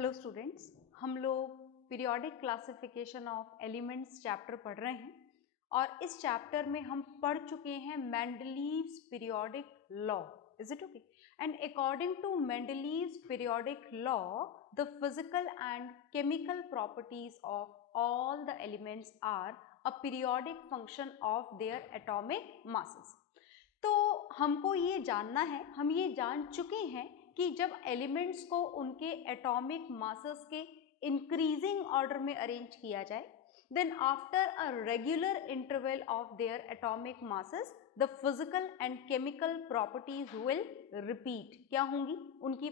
Hello students, हम लोग periodic classification of elements chapter पढ़ रहे हैं और इस चैप्टर में हम पढ़ चुके हैं Mendeleev's periodic law. Is it okay? And according to Mendeleev's periodic law the physical and chemical properties of all the elements are a periodic function of their atomic masses. तो हमको ये जानना है, हम ये जान चुके हैं कि जब एलिमेंट्स को उनके एटॉमिक मासेस के इंक्रीजिंग ऑर्डर में अरेंज किया जाए, then after a regular interval of their atomic masses the physical and chemical properties will repeat. क्या होंगी? उनकी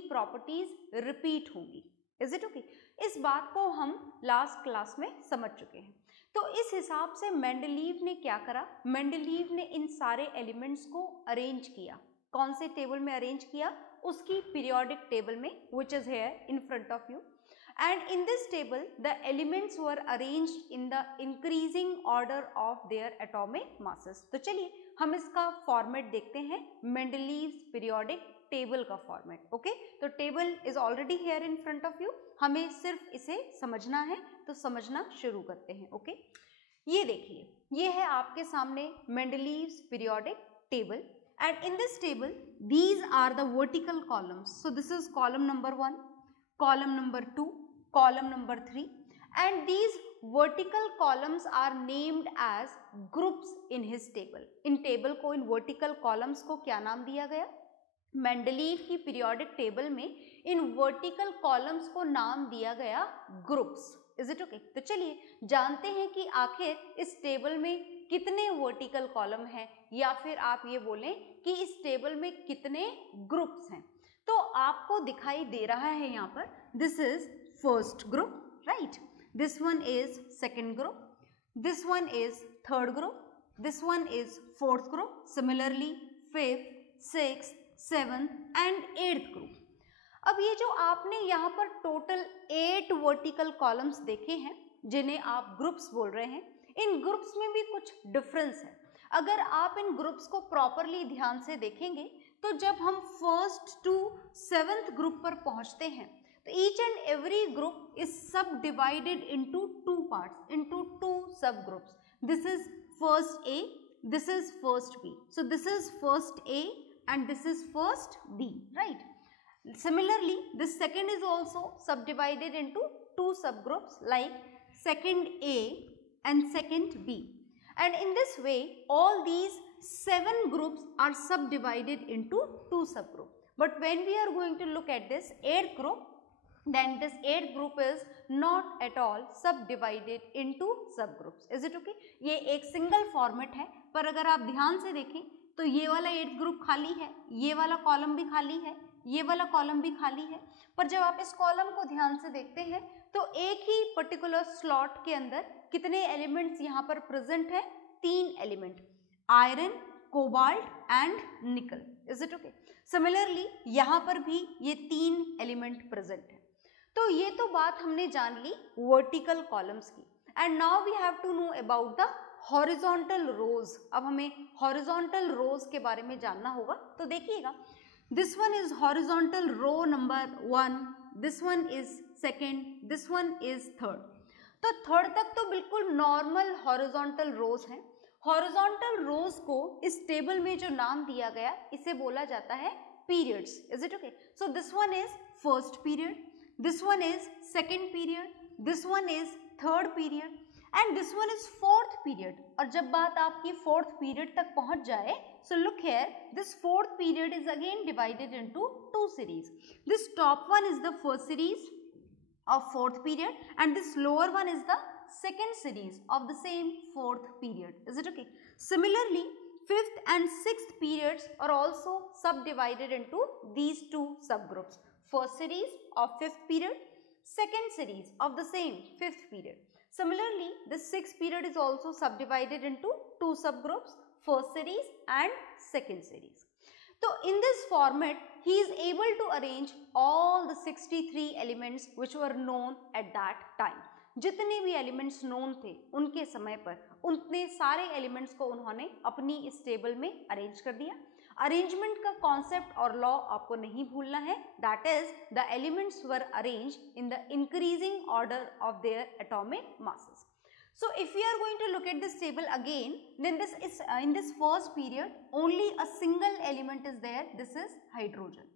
प्रॉपर्टीज रिपीट होंगी. Is it okay? इस बात को हम लास्ट क्लास में समझ चुके हैं. तो इस हिसाब से मेंडलीव ने क्या करा? मेंडलीव ने इन सारे एलिमेंट्स को अरेंज किया. कौन से टेबल में अरेंज किया? उसकी पीरियोडिक टेबल में, which is here in front of you. And in this table, the elements were arranged in the increasing order of their atomic masses. तो चलिए हम इसका फॉर्मेट देखते हैं, मेंडलीव्स पीरियोडिक टेबल का फॉर्मेट. ओके, तो table is already here in front of you. हमें सिर्फ इसे समझना है, तो समझना शुरू करते हैं. ओके, ये देखिए, ये है आपके सामने Mendeleev's periodic table. And in this table, these are the vertical columns. So this is column number 1, column number 2, column number 3, and these vertical columns are named as groups in his table. In table को, इन vertical columns को क्या नाम दिया गया? Mendeleev की periodic table में in vertical columns को नाम दिया गया ग्रुप्स. Is it okay? तो चलिए जानते हैं कि आखिर इस टेबल में कितने वर्टिकल कॉलम हैं, या फिर आप ये बोलें कि इस टेबल में कितने ग्रुप्स हैं. तो आपको दिखाई दे रहा है यहाँ पर, this is first group, right? This one is second group, this one is third group, this one is fourth group, similarly fifth, sixth, 7th and 8th group. अब ये जो आपने यहाँ पर टोटल 8 वर्टिकल कॉलम्स देखे हैं, जिन्हें आप ग्रुप्स बोल रहे हैं, इन ग्रुप्स में भी कुछ डिफरेंस है. अगर आप इन ग्रुप्स को प्रॉपरली ध्यान से देखेंगे तो जब हम फर्स्ट टू 7th ग्रुप पर पहुंचते हैं तो each and every group is subdivided into 2 parts, into 2 subgroups. This is first A, this is first B. So this is first A and this is first B, right? Similarly, this second is also subdivided into 2 subgroups like second A and second B. And in this way, all these 7 groups are subdivided into 2 subgroups. But when we are going to look at this 8th group, then this 8th group is not at all subdivided into subgroups. Is it okay? ये एक single format है, पर अगर आप ध्यान से देखें तो ये वाला 8th ग्रुप खाली है, ये वाला कॉलम भी खाली है, ये वाला कॉलम भी खाली है. पर जब आप इस कॉलम को ध्यान से देखते हैं तो एक ही पर्टिकुलर स्लॉट के अंदर कितने एलिमेंट्स यहाँ पर प्रेजेंट है? 3 एलिमेंट, आयरन, कोबाल्ट एंड निकल. Is it okay? सिमिलरली यहाँ पर भी ये 3 एलिमेंट प्रेजेंट है. तो ये तो बात हमने जान ली वर्टिकल कॉलम्स की. And now we have to know about the horizontal rows. अब हमें हॉरिजॉन्टल रोज के बारे में जानना होगा. तो देखिएगा, this one is horizontal row number 1, this one is second, this one is third. तो थर्ड तक तो बिल्कुल नॉर्मल हॉरिजॉन्टल रोज हैं. हॉरिजॉन्टल रोज को इस टेबल में जो नाम दिया गया, इसे बोला जाता है periods. Is it okay? So this one is first period, this one is second period, this one is third period and this one is fourth period. और जब बात आपकी फोर्थ पीरियड तक पहुंच जाए, so look here, this fourth period is again divided into 2 series. This top one is the first series of 4th period and this lower one is the second series of the same 4th period. Is it okay? Similarly, 5th and 6th periods are also subdivided into these 2 subgroups. First series of 5th period, second series of the same 5th period. Similarly, the 6th period is also subdivided into 2 subgroups, first series and second series. So in this format, he is able to arrange all the 63 elements which were known at that time. जितने भी elements known थे उनके समय पर, उतने सारे elements को उन्होंने अपनी इस टेबल में अरेंज कर दिया. अरेंजमेंट का कॉन्सेप्ट और लॉ आपको नहीं भूलना है, that is the elements were arrange in the increasing order of their atomic masses. So if we are going to look at this table again, then this is in this first period only a single element is there, this is hydrogen.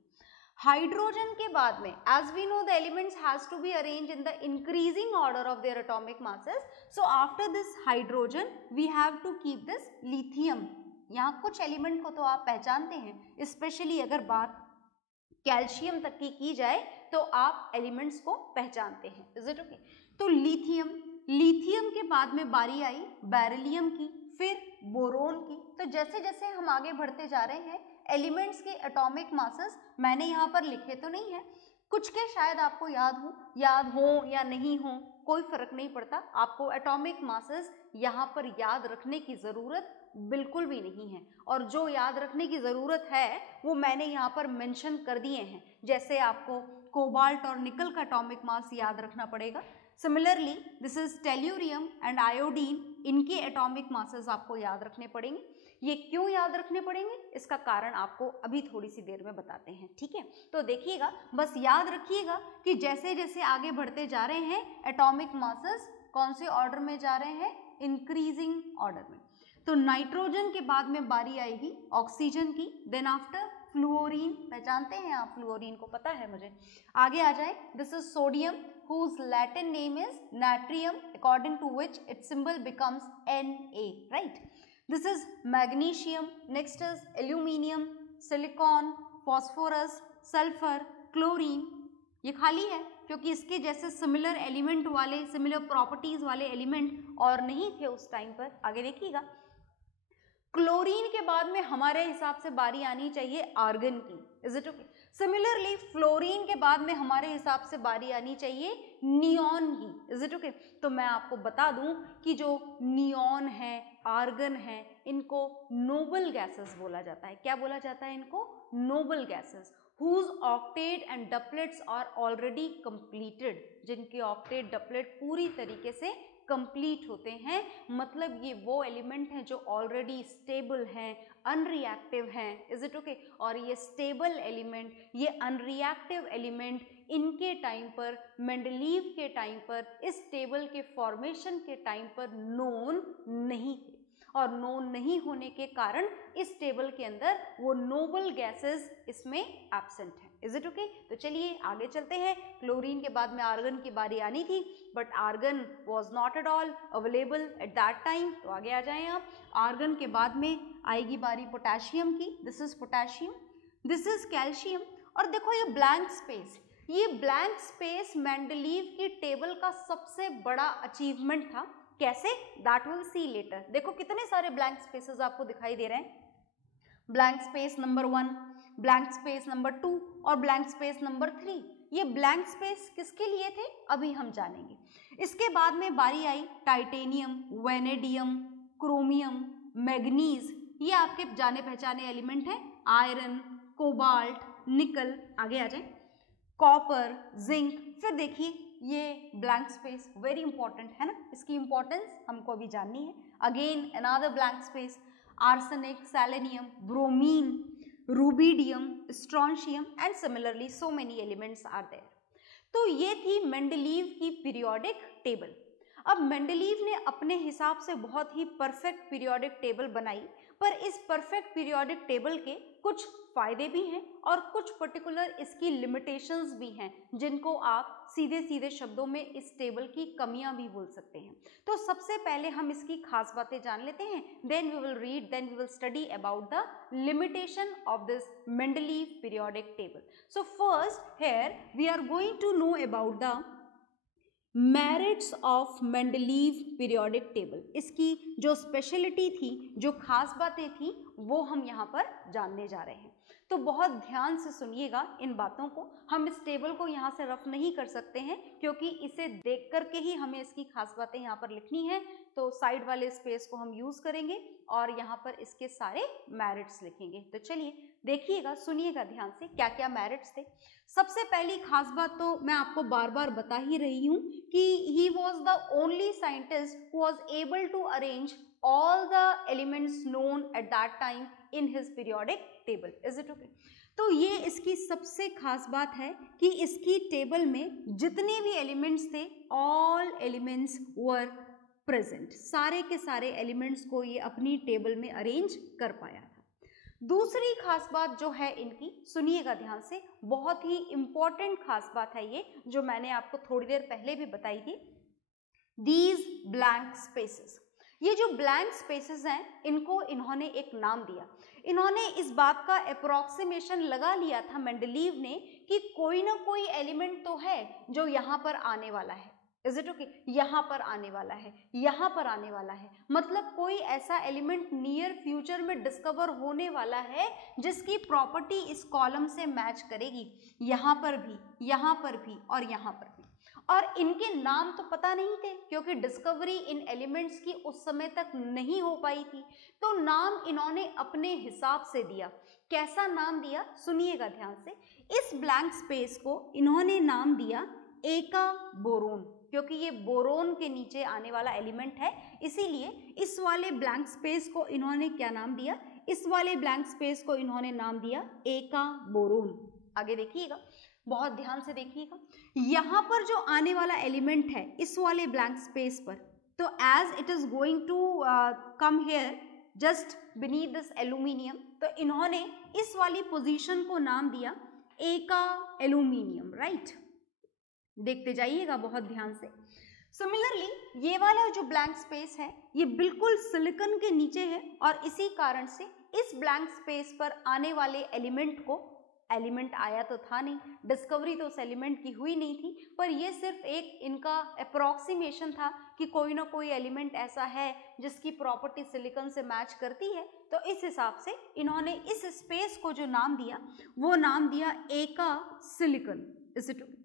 Hydrogen के बाद में as we know the elements has to be arranged in the increasing order of their atomic masses, so after this hydrogen we have to keep this lithium. यहाँ कुछ element को तो आप पहचानते हैं, स्पेशली अगर बात कैल्शियम तक की जाए तो आप एलिमेंट्स को पहचानते हैं, इज इट ओके? तो लिथियम के बाद में बारी आई बेरिलियम की, फिर बोरोन की। तो जैसे जैसे हम आगे बढ़ते जा रहे हैं एलिमेंट्स के एटॉमिक मासेस मैंने यहाँ पर लिखे तो नहीं है, कुछ के शायद आपको याद हो या नहीं हो, कोई फर्क नहीं पड़ता, आपको एटॉमिक मासेस यहाँ पर याद रखने की ज़रूरत बिल्कुल भी नहीं है, और जो याद रखने की ज़रूरत है वो मैंने यहाँ पर मेंशन कर दिए हैं। जैसे आपको कोबाल्ट और निकल का एटॉमिक मास याद रखना पड़ेगा, similarly this is tellurium and iodine, इनके एटॉमिक मासेस आपको याद रखने पड़ेंगे। ये क्यों याद रखने पड़ेंगे इसका कारण आपको अभी थोड़ी सी देर में बताते हैं, ठीक है? तो देखिएगा, बस याद रखिएगा कि जैसे जैसे आगे बढ़ते जा रहे हैं एटॉमिक मासेस कौन से ऑर्डर में जा रहे हैं, इंक्रीजिंग ऑर्डर में। तो नाइट्रोजन के बाद में बारी आएगी ऑक्सीजन की, देन आफ्टर फ्लोरीन, पहचानते हैं आप फ्लोरीन को, पता है मुझे। आगे आ जाए, this is sodium whose Latin name is natrium, according to which its symbol becomes Na, right? This is magnesium, next is aluminium, silicon, phosphorus, sulfur, chlorine. ये खाली है क्योंकि इसके जैसे सिमिलर एलिमेंट वाले, सिमिलर प्रॉपर्टीज वाले एलिमेंट और नहीं थे उस टाइम पर। आगे देखिएगा, क्लोरीन के बाद में हमारे हिसाब से बारी आनी चाहिए आर्गन की, is it okay? Similarly fluorine के बाद में हमारे हिसाब से बारी आनी चाहिए नियॉन की, इज इट ओके? तो मैं आपको बता दूं कि जो नियॉन है, आर्गन है, इनको नोबल गैसेस बोला जाता है। क्या बोला जाता है इनको? Noble gases, whose octet and doublets are already completed, जिनके ऑक्टेट डबलेट पूरी तरीके से कंप्लीट होते हैं। मतलब ये वो एलिमेंट हैं जो ऑलरेडी स्टेबल हैं, अनरिएक्टिव हैं, इज इट ओके? और ये स्टेबल एलिमेंट, ये अनरिएक्टिव एलिमेंट इनके टाइम पर, मेंडलीव के टाइम पर, इस टेबल के फॉर्मेशन के टाइम पर नोन नहीं थे, और नोन नहीं होने के कारण इस टेबल के अंदर वो नोबल गैसेस इसमें एब्सेंट हैं, इज इट ओके? तो चलिए आगे चलते हैं। क्लोरीन के बाद में आर्गन की बारी आनी थी, but argon was not at all available at that time. तो आगे आ जाएं आप, आर्गन के बाद में आएगी बारी पोटेशियम की, this is potassium, this is calcium. और देखो ये ब्लैंक स्पेस, ये ब्लैंक स्पेस मेंडलीव की टेबल का सबसे बड़ा अचीवमेंट था। कैसे? That will see later. देखो कितने सारे ब्लैंक स्पेसेस आपको दिखाई दे रहे हैं, blank space number 1, blank space number 2 और ब्लैंक स्पेस नंबर 3। ये ब्लैंक स्पेस किसके लिए थे अभी हम जानेंगे। इसके बाद में बारी आई टाइटेनियम, वेनेडियम, क्रोमियम, मैग्नीज, ये आपके जाने पहचाने एलिमेंट हैं, आयरन, कोबाल्ट, निकल। आगे आ जाए, कॉपर, जिंक। फिर देखिए ये ब्लैंक स्पेस वेरी इंपॉर्टेंट है ना, इसकी इंपॉर्टेंस हमको अभी जाननी है। Again another blank space, arsenic, selenium, bromine, rubidium, strontium and similarly so many elements are there. तो ये थी मेंडलीव की पीरियोडिक टेबल। अब मेंडलीव ने अपने हिसाब से बहुत ही परफेक्ट पीरियोडिक टेबल बनाई, पर इस परफेक्ट पीरियोडिक टेबल के कुछ फायदे भी हैं और कुछ पर्टिकुलर इसकी लिमिटेशंस भी हैं, जिनको आप सीधे सीधे शब्दों में इस टेबल की कमियां भी बोल सकते हैं। तो सबसे पहले हम इसकी खास बातें जान लेते हैं, then we will read, then we will study about the limitation of this Mendeleev periodic table. So first here we are going to know about the merits of Mendeleev periodic table. इसकी जो speciality थी, जो खास बातें थी, वो हम यहाँ पर जानने जा रहे हैं। तो बहुत ध्यान से सुनिएगा इन बातों को। हम इस टेबल को यहाँ से रफ नहीं कर सकते हैं क्योंकि इसे देख करके ही हमें इसकी खास बातें यहाँ पर लिखनी है। तो साइड वाले स्पेस को हम यूज करेंगे और यहाँ पर इसके सारे मेरिट्स लिखेंगे। तो चलिए देखिएगा, सुनिएगा ध्यान से क्या क्या मेरिट्स थे। सबसे पहली खास बात तो मैं आपको बार बार बता ही रही हूँ कि he was the only scientist who was able to arrange all the elements known at that time in his periodic table. Is it okay? तो ये इसकी सबसे खास बात है कि इसकी टेबल में जितने भी एलिमेंट्स थे, ऑल एलिमेंट्स वर प्रेजेंट, सारे के सारे एलिमेंट्स को ये अपनी टेबल में अरेंज कर पाया था। दूसरी खास बात जो है इनकी, सुनिएगा ध्यान से, बहुत ही इंपॉर्टेंट खास बात है ये, जो मैंने आपको थोड़ी देर पहले भी बताई थी। दीज ब्लैंक स्पेसेस, ये जो ब्लैंक स्पेसेस हैं, इनको इन्होंने एक नाम दिया। इन्होंने इस बात का अप्रोक्सीमेशन लगा लिया था मेंडलीव ने कि कोई ना कोई एलिमेंट तो है जो यहाँ पर आने वाला है। Is it okay? यहाँ पर आने वाला है, यहाँ पर आने वाला है, मतलब कोई ऐसा एलिमेंट नियर फ्यूचर में डिस्कवर होने वाला है जिसकी प्रॉपर्टी इस कॉलम से मैच करेगी, यहाँ पर भी, यहाँ पर भी और यहाँ पर भी। और इनके नाम तो पता नहीं थे क्योंकि डिस्कवरी इन एलिमेंट्स की उस समय तक नहीं हो पाई थी, तो नाम इन्होंने अपने हिसाब से दिया। कैसा नाम दिया? सुनिएगा ध्यान से। इस ब्लैंक स्पेस को इन्होंने नाम दिया एका बोरोन, क्योंकि ये बोरोन के नीचे आने वाला एलिमेंट है, इसीलिए इस वाले ब्लैंक स्पेस को इन्होंने क्या नाम दिया? इस वाले ब्लैंक स्पेस को इन्होंने नाम दिया एका बोरोन। आगे देखिएगा, बहुत ध्यान से देखिएगा, यहाँ पर जो आने वाला एलिमेंट है इस वाले ब्लैंक स्पेस पर, तो as it is going to come here just beneath this aluminium, तो इन्होंने इस वाली पोजीशन को नाम दिया एका एल्यूमिनियम, राइट? देखते जाइएगा बहुत ध्यान से। सिमिलरली ये वाला जो ब्लैंक स्पेस है ये बिल्कुल सिलिकॉन के नीचे है, और इसी कारण से इस ब्लैंक स्पेस पर आने वाले एलिमेंट को, एलिमेंट आया तो था नहीं, डिस्कवरी तो उस एलिमेंट की हुई नहीं थी, पर ये सिर्फ एक इनका अप्रोक्सीमेशन था कि कोई ना कोई एलिमेंट ऐसा है जिसकी प्रॉपर्टी सिलिकॉन से मैच करती है। तो इस हिसाब से इन्होंने इस स्पेस को जो नाम दिया वो नाम दिया एका सिलिकॉन। Is it okay?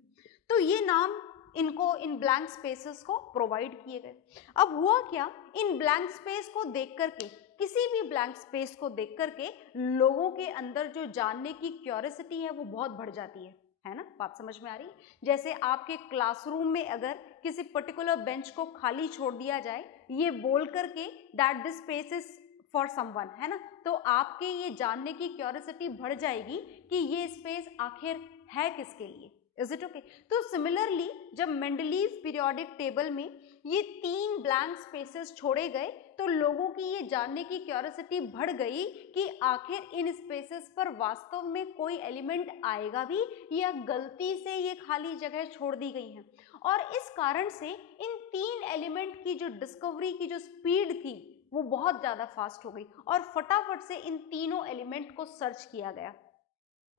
तो ये नाम इनको इन ब्लैंक स्पेसेस को प्रोवाइड किए गए। अब हुआ क्या, इन ब्लैंक स्पेस को देख करके, किसी भी ब्लैंक स्पेस को देख करके लोगों के अंदर जो जानने की क्यूरियोसिटी है वो बहुत बढ़ जाती है ना? बात समझ में आ रही है? जैसे आपके क्लासरूम में अगर किसी पर्टिकुलर बेंच को खाली छोड़ दिया जाए ये बोल करके that this space is for someone, है ना, तो आपके ये जानने की क्यूरियोसिटी बढ़ जाएगी कि ये स्पेस आखिर है किसके लिए। Is it okay? तो सिमिलरली जब मेंडलीव पीरियोडिक टेबल में ये 3 ब्लैंक स्पेसेस छोड़े गए तो लोगों की ये जानने की क्यूरियोसिटी बढ़ गई कि आखिर इन स्पेसेस पर वास्तव में कोई एलिमेंट आएगा भी या गलती से ये खाली जगह छोड़ दी गई हैं। और इस कारण से इन 3 एलिमेंट की जो डिस्कवरी की जो स्पीड थी वो बहुत ज़्यादा फास्ट हो गई और फटाफट से इन तीनों एलिमेंट को सर्च किया गया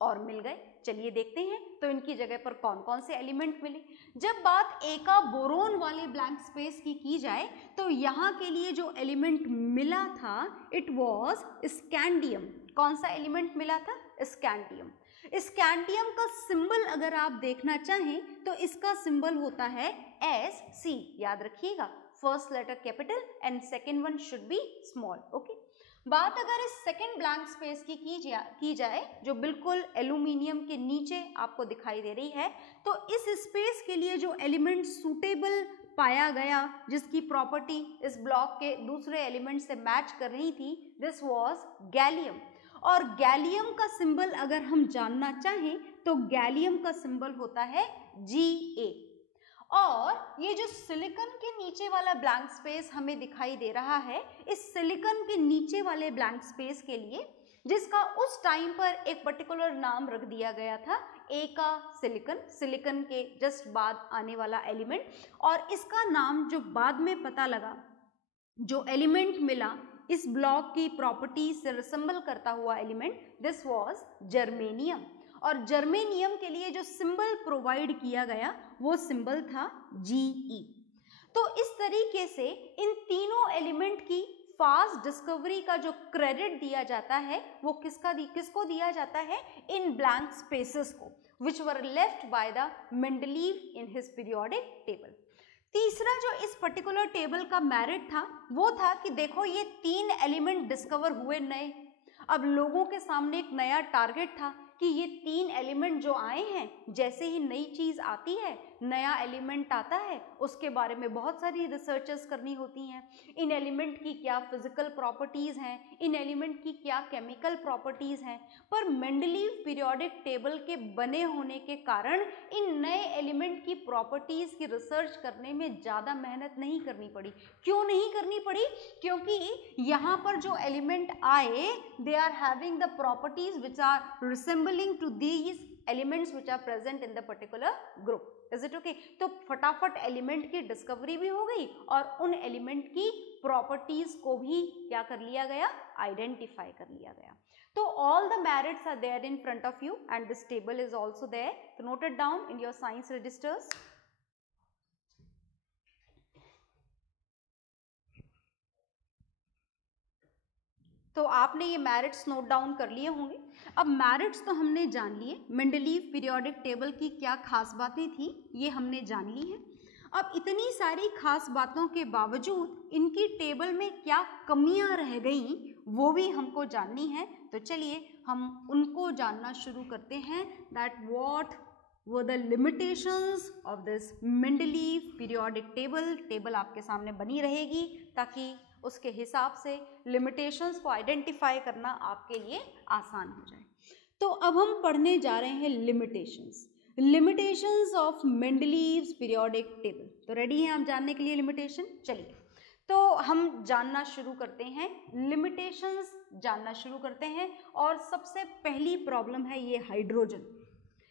और मिल गए। चलिए देखते हैं तो इनकी जगह पर कौन कौन से एलिमेंट मिले। जब बात एका बोरोन वाले ब्लैंक स्पेस की जाए तो यहाँ के लिए जो एलिमेंट मिला था इट वाज स्कैंडियम। कौन सा एलिमेंट मिला था? स्कैंडियम। स्कैंडियम का सिंबल अगर आप देखना चाहें तो इसका सिंबल होता है SC, याद रखिएगा, first letter capital and second one should be small. Okay, बात अगर इस सेकेंड ब्लैंक स्पेस की जाए जो बिल्कुल एल्यूमिनियम के नीचे आपको दिखाई दे रही है, तो इस स्पेस के लिए जो एलिमेंट सूटेबल पाया गया जिसकी प्रॉपर्टी इस ब्लॉक के दूसरे एलिमेंट से मैच कर रही थी, दिस वाज गैलियम। और गैलियम का सिंबल अगर हम जानना चाहें तो गैलियम का सिंबल होता है Ga। और ये जो सिलिकॉन के नीचे वाला ब्लैंक स्पेस हमें दिखाई दे रहा है, इस सिलिकॉन के नीचे वाले ब्लैंक स्पेस के लिए जिसका उस टाइम पर एक पर्टिकुलर नाम रख दिया गया था एका सिलिकॉन, सिलिकॉन के जस्ट बाद आने वाला एलिमेंट, और इसका नाम जो बाद में पता लगा, जो एलिमेंट मिला इस ब्लॉक की प्रॉपर्टी से रिसेंबल करता हुआ एलिमेंट, दिस वाज जर्मेनियम। और जर्मेनियम के लिए जो सिंबल प्रोवाइड किया गया वो सिंबल था Ge। तो इस तरीके से इन तीनों एलिमेंट की फास्ट डिस्कवरी का जो क्रेडिट दिया जाता है वो किसको दिया जाता है? इन ब्लैंक स्पेसेस को, which were left by the Mendeleev in his periodic table. तीसरा जो इस पर्टिकुलर टेबल का मेरिट था वो था कि देखो ये 3 एलिमेंट डिस्कवर हुए नए। अब लोगों के सामने एक नया टारगेट था कि ये 3 एलिमेंट जो आए हैं, जैसे ही नई चीज आती है नया एलिमेंट आता है उसके बारे में बहुत सारी रिसर्चेस करनी होती हैं, इन एलिमेंट की क्या फिजिकल प्रॉपर्टीज़ हैं, इन एलिमेंट की क्या केमिकल प्रॉपर्टीज़ हैं। पर मेंडलीव पीरियोडिक टेबल के बने होने के कारण इन नए एलिमेंट की प्रॉपर्टीज़ की रिसर्च करने में ज़्यादा मेहनत नहीं करनी पड़ी। क्यों नहीं करनी पड़ी? क्योंकि यहाँ पर जो एलिमेंट आए they are having the properties which are resembling to these elements which are present in the particular group. Is it okay? तो फटाफट एलिमेंट की डिस्कवरी भी हो गई और उन एलिमेंट की प्रॉपर्टीज को भी क्या कर लिया गया? आइडेंटिफाई कर लिया गया। तो all the merits are there in front of you and this table is also there. So note it down in your science registers. तो आपने ये मेरिट्स नोट डाउन कर लिए होंगे। अब मेरिट्स तो हमने जान लिए, मेंडलीव पीरियोडिक टेबल की क्या खास बातें थी ये हमने जान ली है। अब इतनी सारी खास बातों के बावजूद इनकी टेबल में क्या कमियां रह गईं वो भी हमको जाननी है। तो चलिए हम उनको जानना शुरू करते हैं। That what were the limitations of this Mendeleev periodic table. Table आपके सामने बनी रहेगी ताकि उसके हिसाब से लिमिटेशंस को आइडेंटिफाई करना आपके लिए आसान हो जाए। तो अब हम पढ़ने जा रहे हैं limitations of Mendeleev's periodic table. तो रेडी हैं आप जानने के लिए लिमिटेशन? चलिए तो हम जानना शुरू करते हैं, लिमिटेशंस जानना शुरू करते हैं। और सबसे पहली प्रॉब्लम है ये हाइड्रोजन।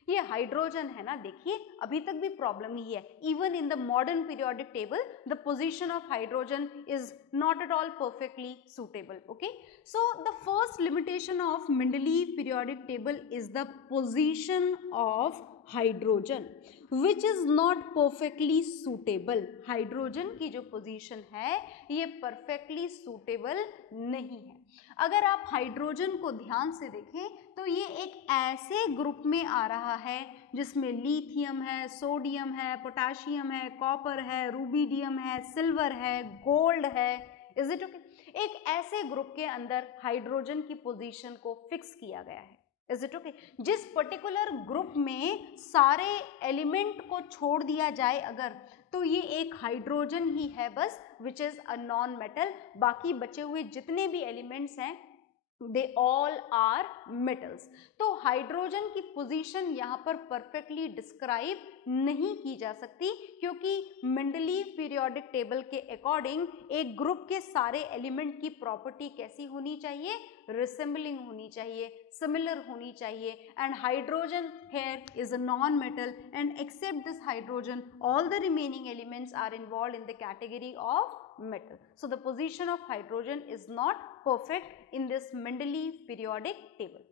ये हाइड्रोजन है ना, देखिए अभी तक भी प्रॉब्लम ही है। Even in the modern periodic table the position of hydrogen is not at all perfectly suitable. Okay, so the first limitation of Mendeleev periodic table is the position of hydrogen which is not perfectly suitable. Hydrogen की जो position है ये perfectly suitable नहीं है। अगर आप hydrogen को ध्यान से देखें तो ये एक ऐसे ग्रुप में आ रहा है जिसमें लिथियम है, सोडियम है, पोटेशियम है, कॉपर है, रूबिडियम है, सिल्वर है, गोल्ड है। Is it okay? एक ऐसे ग्रुप के अंदर हाइड्रोजन की पोजीशन को फिक्स किया गया है। Is it okay? जिस पर्टिकुलर ग्रुप में सारे एलिमेंट को छोड़ दिया जाए अगर, तो ये एक हाइड्रोजन ही है बस, which is a non metal. बाकी बचे हुए जितने भी एलिमेंट्स हैं दे ऑल आर मेटल्स। तो हाइड्रोजन की पोजीशन यहाँ पर परफेक्टली डिस्क्राइब नहीं की जा सकती क्योंकि मेंडलीव पीरियोडिक टेबल के अकॉर्डिंग एक ग्रुप के सारे एलिमेंट की प्रॉपर्टी कैसी होनी चाहिए? रिसेंबलिंग होनी चाहिए, सिमिलर होनी चाहिए। And hydrogen here is a non-metal and except this hydrogen all the remaining elements are involved in the category of metal. So the position of hydrogen is not perfect in this Mendeleev periodic table.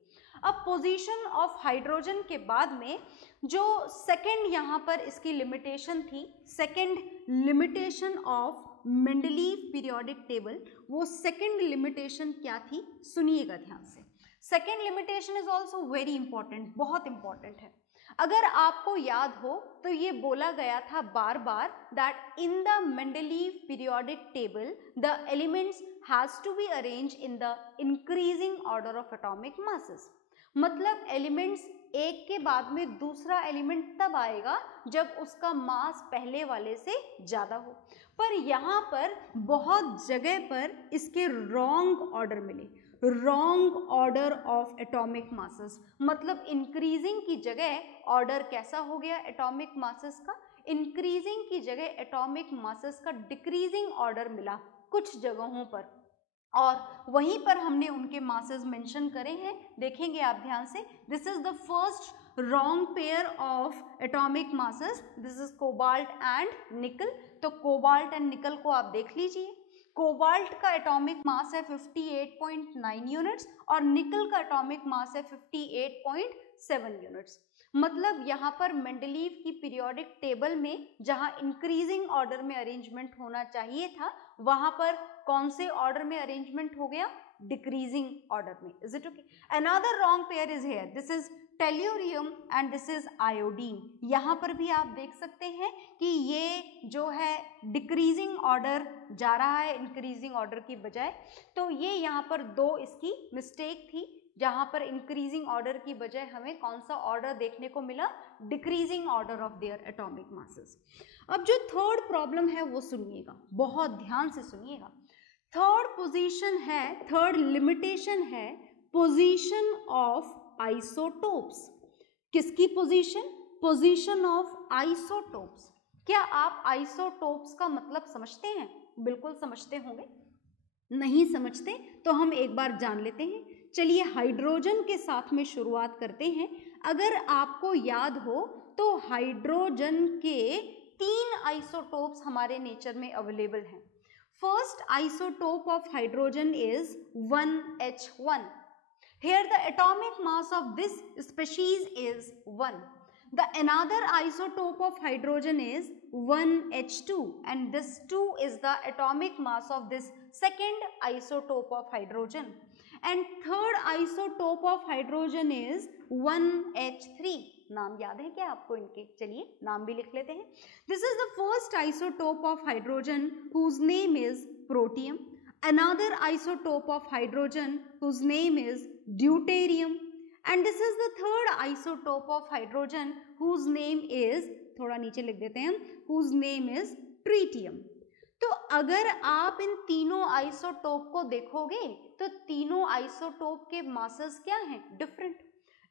अब position of hydrogen के बाद में जो second यहाँ पर इसकी limitation थी, second limitation of Mendeleev periodic table, वो सेकेंड लिमिटेशन क्या थी? सुनिएगा ध्यान से। Second limitation is also very important, बहुत इंपॉर्टेंट है। अगर आपको याद हो तो ये बोला गया था बार बार that in the Mendeleev periodic table the elements has to be arrange in the increasing order of atomic masses. मतलब एलिमेंट्स एक के बाद में दूसरा एलिमेंट तब आएगा जब उसका मास पहले वाले से ज्यादा हो। पर यहाँ पर बहुत जगह पर इसके रॉन्ग ऑर्डर मिले, wrong order of atomic masses. मतलब इंक्रीजिंग की जगह ऑर्डर कैसा हो गया एटॉमिक मासेस का? इंक्रीजिंग की जगह एटॉमिक मासेस का डिक्रीजिंग ऑर्डर मिला कुछ जगहों पर, और वहीं पर हमने उनके मासेस मेंशन करे हैं, देखेंगे आप ध्यान से। This is the first wrong pair of atomic masses, this is cobalt and निकल। तो कोबाल्ट एंड निकल को आप देख लीजिए। कोबाल्ट का एटॉमिक मास है 58.9 यूनिट्स और निकल का एटॉमिक मास है 58.7 यूनिट्स। मतलब यहाँ पर मेंडलीव की पीरियोडिक टेबल में जहाँ इंक्रीजिंग ऑर्डर में अरेंजमेंट होना चाहिए था वहां पर कौन से ऑर्डर में अरेंजमेंट हो गया? डिक्रीजिंग ऑर्डर में। Is it okay? Another wrong pair is here, this is tellurium and this is iodine. यहाँ पर भी आप देख सकते हैं कि ये जो है डिक्रीजिंग ऑर्डर जा रहा है इंक्रीजिंग ऑर्डर की बजाय। तो ये यहाँ पर दो इसकी मिस्टेक थी। जहां पर इंक्रीजिंग ऑर्डर की बजाय हमें कौन सा ऑर्डर देखने को मिला, decreasing order of their atomic masses. अब जो थर्ड प्रॉब्लम है वो सुनिएगा, बहुत ध्यान से सुनिएगा। थर्ड पोजीशन है, थर्ड लिमिटेशन है पोजीशन ऑफ आइसोटोप्स। किसकी पोजीशन? Position of isotopes. क्या आप आइसोटोप्स का मतलब समझते हैं? बिल्कुल समझते होंगे। नहीं समझते तो हम एक बार जान लेते हैं। चलिए हाइड्रोजन के साथ में शुरुआत करते हैं। अगर आपको याद हो तो हाइड्रोजन के 3 आइसोटोप्स हमारे नेचर में अवेलेबल हैं। First isotope of hydrogen is 1H1. Here the atomic mass of this species is 1. The another isotope of hydrogen is 1H2 and this 2 is the atomic mass of this second isotope of hydrogen. And third isotope of hydrogen is 1H3. नाम याद है क्या आपको इनके? चलिए नाम भी लिख लेते हैं। This is the first isotope of hydrogen whose name is protium. Another isotope of hydrogen whose name is deuterium. And this is the third isotope of hydrogen whose name is, थोड़ा नीचे लिख देते हैं, whose name is tritium. तो अगर आप इन तीनों आइसोटोप को देखोगे तो तीनों आइसोटोप के मासेस क्या हैं? डिफरेंट।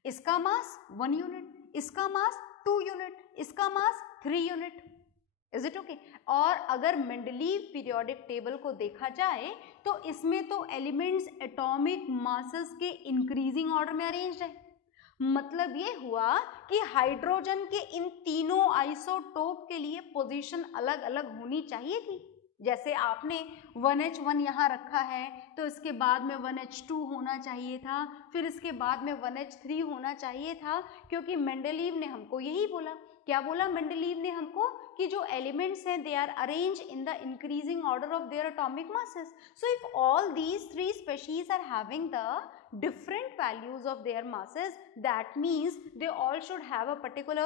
इसका मास 1 यूनिट, इसका मास 2 यूनिट, इसका मास 3 यूनिट। Is it okay? और अगर मेंडलीव पीरियोडिक टेबल को देखा जाए तो इसमें तो एलिमेंट्स एटॉमिक मासेस के इंक्रीजिंग ऑर्डर में अरेंज्ड है। मतलब ये हुआ कि हाइड्रोजन के इन तीनों आइसोटोप के लिए पोजीशन अलग अलग होनी चाहिए थी। जैसे आपने 1H1 यहाँ रखा है तो इसके बाद में 1H2 होना चाहिए था, फिर इसके बाद में 1H3 होना चाहिए था, क्योंकि मेंडलीव ने हमको यही बोला। क्या बोला मेंडलीव ने हमको? कि जो एलिमेंट्स हैं they are arrange in the increasing order of their atomic masses. So if all these 3 species are having the different values of their masses, that means they all should have a particular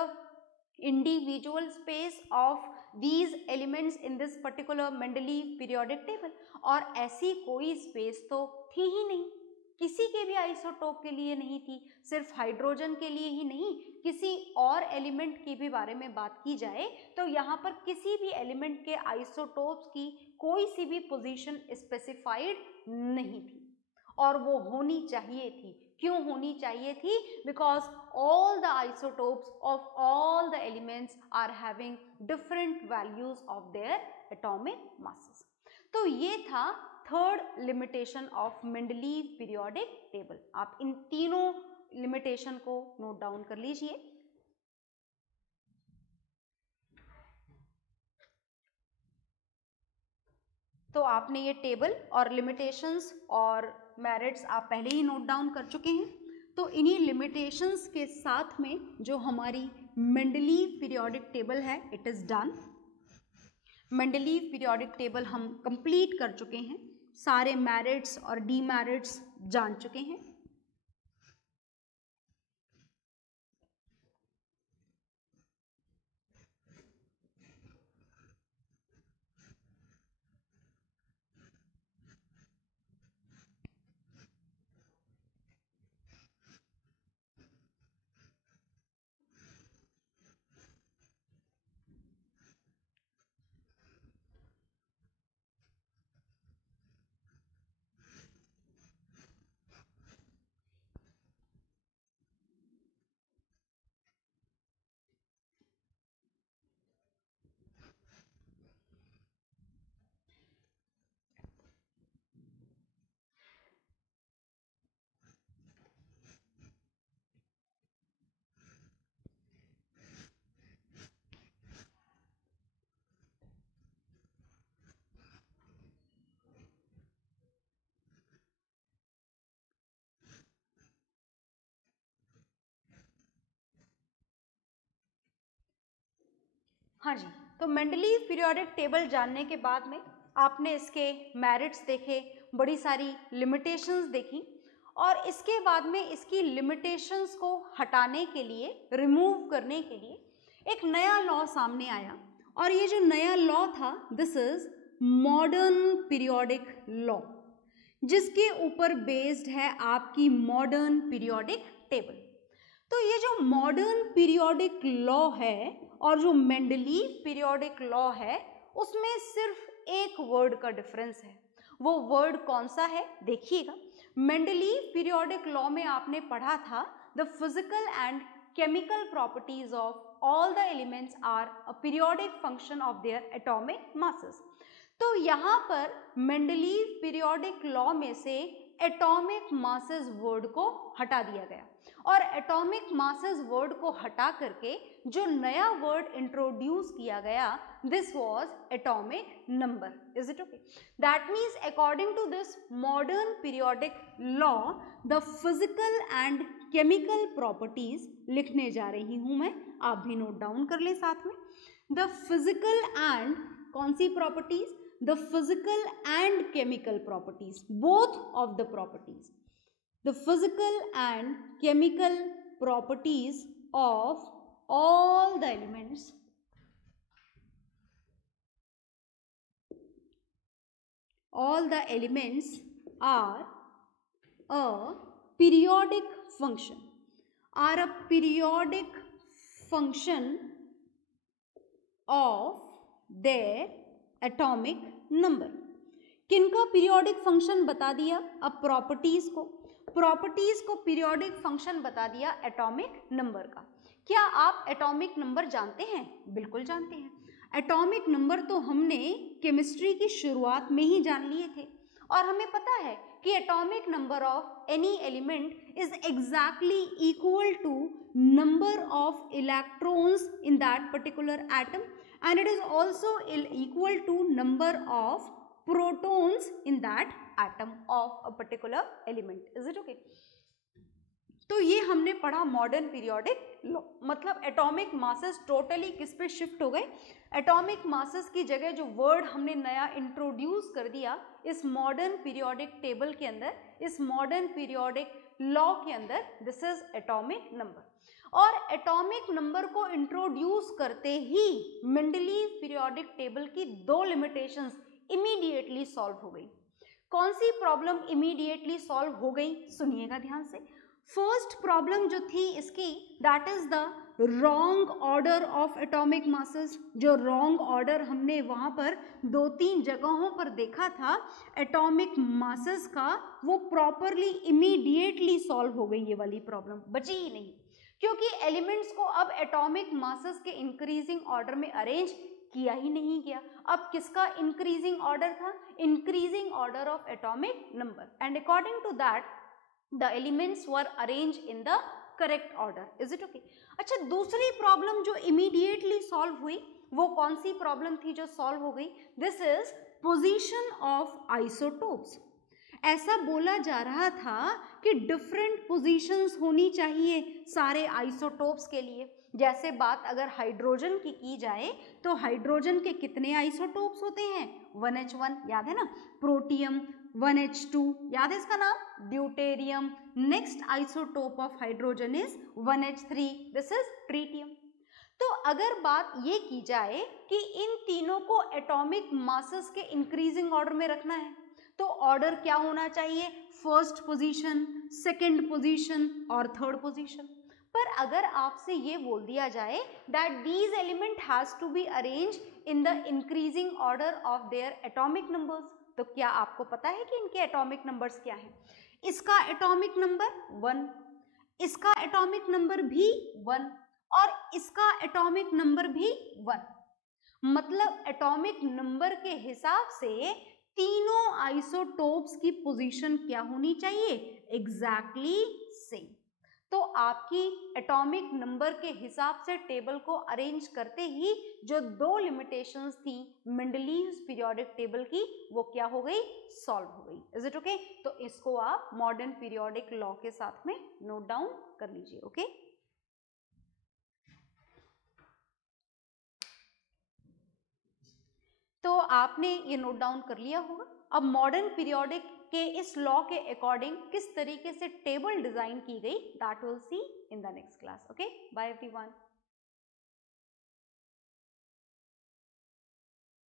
individual space of these elements in this particular Mendeleev periodic table। और ऐसी कोई space तो थी ही नहीं, किसी के भी isotope के लिए नहीं थी। सिर्फ हाइड्रोजन के लिए ही नहीं, किसी और एलिमेंट की भी बारे में बात की जाए तो यहाँ पर किसी भी एलिमेंट के आइसोटोप्स की कोई सी भी पोजीशन स्पेसिफाइड नहीं थी, और वो होनी चाहिए थी। क्यों होनी चाहिए थी? Because all the isotopes of all the elements are having different values of their atomic masses. तो ये था third limitation of Mendeleev periodic table. आप इन तीनों लिमिटेशन को नोट डाउन कर लीजिए। तो आपने ये टेबल और लिमिटेशंस और मेरिट्स आप पहले ही नोट डाउन कर चुके हैं। तो इन्हीं लिमिटेशंस के साथ में जो हमारी मेंडलीव पीरियोडिक टेबल है, it is done. Mendeleev periodic table हम कंप्लीट कर चुके हैं, सारे मेरिट्स और डीमेरिट्स जान चुके हैं। हाँ जी, तो मेंडलीव पीरियोडिक टेबल जानने के बाद में आपने इसके मेरिट्स देखे, बड़ी सारी लिमिटेशंस देखी, और इसके बाद में इसकी लिमिटेशंस को हटाने के लिए, रिमूव करने के लिए एक नया लॉ सामने आया। और ये जो नया लॉ था, this is modern periodic law. जिसके ऊपर बेस्ड है आपकी मॉडर्न पीरियोडिक टेबल। तो ये जो मॉडर्न पीरियोडिक लॉ है और जो मेंडलीव पीरियोडिक लॉ है उसमें सिर्फ एक वर्ड का डिफरेंस है। वो वर्ड कौन सा है देखिएगा। मेंडलीव पीरियोडिक लॉ में आपने पढ़ा था the physical and chemical properties of all the elements are a periodic function of their atomic masses। तो यहाँ पर मेंडलीव पीरियोडिक लॉ में से एटॉमिक मासेस वर्ड को हटा दिया गया और एटॉमिक मासेस वर्ड को हटा करके जो नया वर्ड इंट्रोड्यूस किया गया this was atomic number. Is it okay? That means according to this modern periodic law the physical and chemical properties लिखने जा रही हूं मैं, आप भी नोट डाउन कर ले साथ में। द फिजिकल एंड कौन सी properties? The physical and chemical properties, both of the properties. The physical and chemical properties of all the elements are a periodic function of their atomic number। किनका periodic function बता दिया? अब properties को periodic function बता दिया atomic number का। क्या आप एटॉमिक नंबर जानते हैं? बिल्कुल जानते हैं। एटॉमिक नंबर तो हमने केमिस्ट्री की शुरुआत में ही जान लिए थे और हमें पता है कि atomic number of any element is exactly equal to number of electrons in that particular atom and it is also equal to number of protons in that atom of a particular element। is it okay? तो ये हमने पढ़ा modern periodic law. मतलब atomic masses totally किस पे shift हो गए? Atomic masses की जगह जो वर्ड हमने नया इंट्रोड्यूस कर दिया इस मॉडर्न पीरियोडिक टेबल के अंदर, इस मॉडर्न पीरियोडिक लॉ के अंदर, दिस इज एटॉमिक नंबर। और एटॉमिक नंबर को इंट्रोड्यूस करते ही मेंडलीव पीरियोडिक टेबल की दो लिमिटेशंस इमीडिएटली सॉल्व हो गई। कौन सी प्रॉब्लम इमीडिएटली सॉल्व हो गई? सुनिएगा ध्यान से। फर्स्ट प्रॉब्लम जो थी इसकी that is the wrong order of atomic masses. जो रॉन्ग ऑर्डर हमने वहां पर 2-3 जगहों पर देखा था एटॉमिक मासेस का, वो प्रॉपरली इमीडिएटली सॉल्व हो गई। ये वाली प्रॉब्लम बची ही नहीं क्योंकि एलिमेंट्स को अब एटॉमिक मासेस के इंक्रीजिंग ऑर्डर में अरेंज किया ही नहीं गया। अब किसका इंक्रीजिंग ऑर्डर था? Increasing order of atomic number and according to that the elements were arrange in the correct order. Is it okay? अच्छा, दूसरी प्रॉब्लम जो इमीडिएटली सॉल्व हुई वो कौन सी प्रॉब्लम थी जो सॉल्व हो गई? This is position of isotopes. ऐसा बोला जा रहा था कि डिफरेंट पोजीशंस होनी चाहिए सारे आइसोटोप्स के लिए। जैसे बात अगर हाइड्रोजन की जाए तो हाइड्रोजन के कितने आइसोटोप्स होते हैं? 1H1 याद है ना, प्रोटियम 1H2 याद है इसका नाम, deuterium. Next isotope of hydrogen is 1H3, this is tritium. तो अगर बात ये की जाए कि इन तीनों को एटॉमिक मासेस के इंक्रीजिंग ऑर्डर में रखना है तो ऑर्डर क्या होना चाहिए? फर्स्ट पोजीशन, सेकंड पोजीशन और थर्ड पोजीशन। पर अगर आपसे ये बोल दिया जाए that these element has to be arrange in the increasing order of their atomic numbers, तो क्या आपको पता है कि इनके एटॉमिक नंबर्स क्या हैं? इसका एटॉमिक नंबर 1, इसका एटॉमिक नंबर भी 1 और इसका एटॉमिक नंबर भी 1। मतलब एटॉमिक नंबर के हिसाब से तीनों आइसोटोप्स की पोजीशन क्या होनी चाहिए? Exactly same. तो आपकी एटॉमिक नंबर के हिसाब से टेबल को अरेंज करते ही जो दो लिमिटेशंस थी मेंडलीव पीरियोडिक टेबल की वो क्या हो गई? सॉल्व हो गई। Is it okay? तो इसको आप मॉडर्न पीरियोडिक लॉ के साथ में नोट डाउन कर लीजिए। ओके, तो आपने ये नोट डाउन कर लिया होगा। अब मॉडर्न पीरियोडिक के इस लॉ के अकॉर्डिंग किस तरीके से टेबल डिजाइन की गई that will see in the next class. Okay, bye everyone.